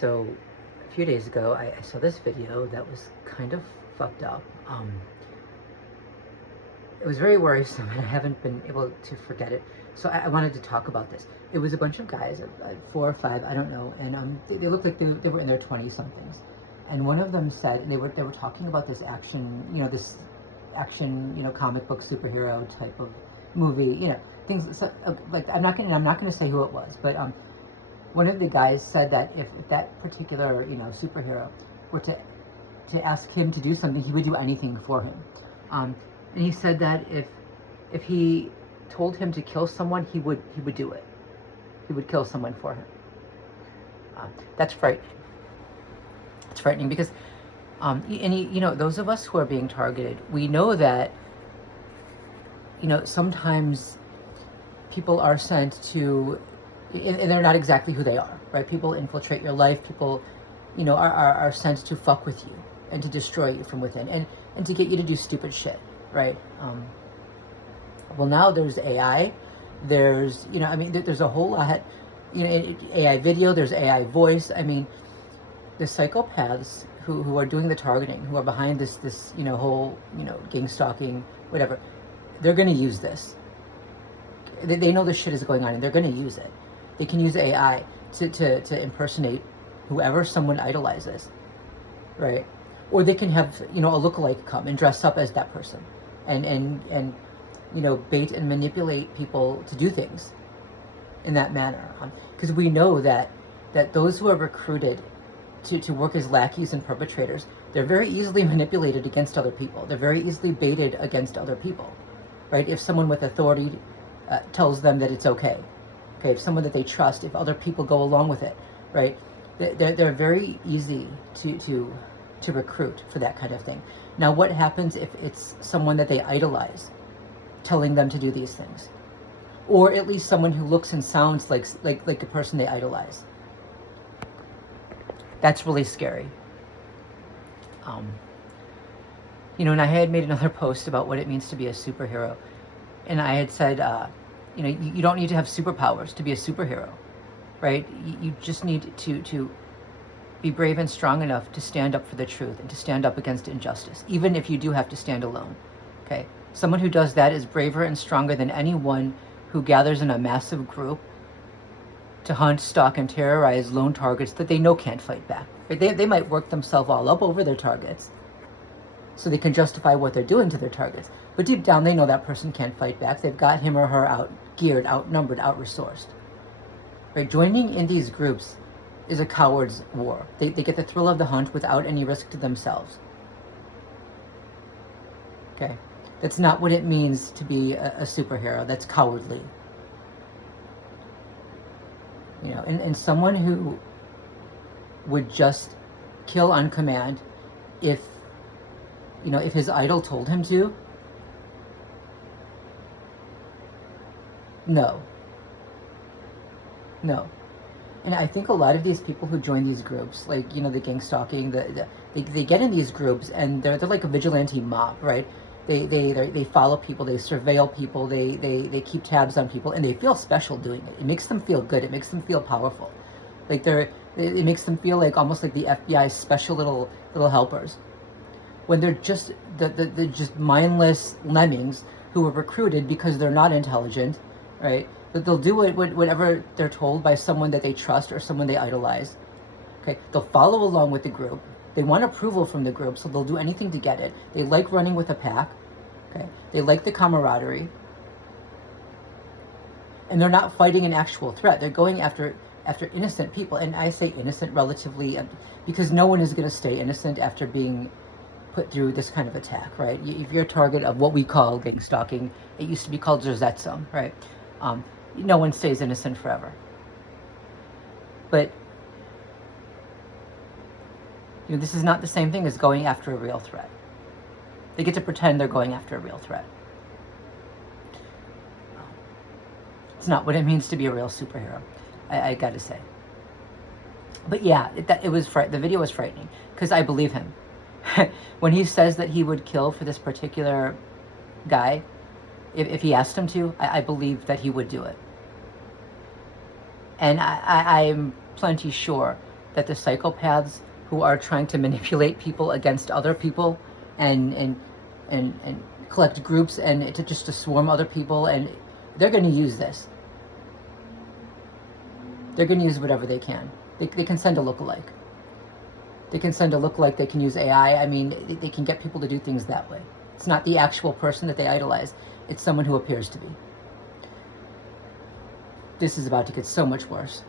So a few days ago, I saw this video that was kind of fucked up. It was very worrisome, and I haven't been able to forget it. So I wanted to talk about this. It was a bunch of guys, 4 or 5, I don't know, and they looked like they were in their 20-somethings. And one of them said, they were talking about this action, comic book superhero type of movie, things so, like I'm not gonna say who it was, but one of the guys said that if that particular superhero were to ask him to do something, he would do anything for him. And he said that if he told him to kill someone, he would do it. He would kill someone for him. That's frightening. It's frightening because, those of us who are being targeted, we know that, sometimes people are sent to, and they're not exactly who they are, right? People infiltrate your life. People, are sent to fuck with you and to destroy you from within and to get you to do stupid shit, right? Well, now there's AI. There's, there's a whole lot, AI video, there's AI voice. The psychopaths who are doing the targeting, who are behind this whole, gang stalking, whatever, they're going to use this. They know this shit is going on, and they're going to use it. They can use AI to impersonate whoever someone idolizes, right? Or they can have, a lookalike come and dress up as that person and bait and manipulate people to do things in that manner. Because we know that those who are recruited to work as lackeys and perpetrators, they're very easily manipulated against other people. They're very easily baited against other people, right? If someone with authority tells them that it's okay, if someone that they trust, if other people go along with it, right? They're very easy to recruit for that kind of thing. Now, what happens if it's someone that they idolize, telling them to do these things, or at least someone who looks and sounds like a person they idolize? That's really scary. And I had made another post about what it means to be a superhero, and I had said, you don't need to have superpowers to be a superhero, right? You just need to be brave and strong enough to stand up for the truth and to stand up against injustice, even if you do have to stand alone. Okay, someone who does that is braver and stronger than anyone who gathers in a massive group to hunt, stalk, and terrorize lone targets that they know can't fight back. They might work themselves all up over their targets so they can justify what they're doing to their targets. But deep down, they know that person can't fight back. They've got him or her outgeared, outnumbered, out-resourced. Right? Joining in these groups is a coward's war. They get the thrill of the hunt without any risk to themselves. Okay? That's not what it means to be a superhero. That's cowardly. And someone who would just kill on command if his idol told him to, no. And I think a lot of these people who join these groups, like, the gang stalking, they get in these groups and they're like a vigilante mob, right? They follow people, they surveil people, they keep tabs on people, and they feel special doing it. It makes them feel good. It makes them feel powerful. Like it makes them feel like almost like the FBI's special little helpers, when they're just the just mindless lemmings who were recruited because they're not intelligent, right? That they'll do whatever they're told by someone that they trust or someone they idolize. Okay, they'll follow along with the group. They want approval from the group, so they'll do anything to get it. They like running with a pack. Okay, they like the camaraderie, and they're not fighting an actual threat. They're going after innocent people, and I say innocent relatively because no one is going to stay innocent after being put through this kind of attack, right? If you're a target of what we call gang stalking, it used to be called Zerzetzum, right? No one stays innocent forever. But this is not the same thing as going after a real threat. They get to pretend they're going after a real threat. It's not what it means to be a real superhero, I gotta say. But yeah, the video was frightening because I believe him. When he says that he would kill for this particular guy, if he asked him to, I believe that he would do it. And I'm plenty sure that the psychopaths who are trying to manipulate people against other people and collect groups and to swarm other people, and they're going to use this. They're going to use whatever they can. They can send a lookalike. They can send a lookalike. They can use AI. I mean, they can get people to do things that way. It's not the actual person that they idolize. It's someone who appears to be. This is about to get so much worse.